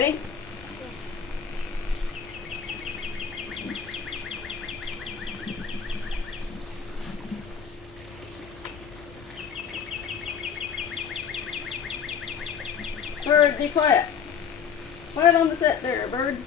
Ready? Bird, be quiet. Quiet on the set there, bird.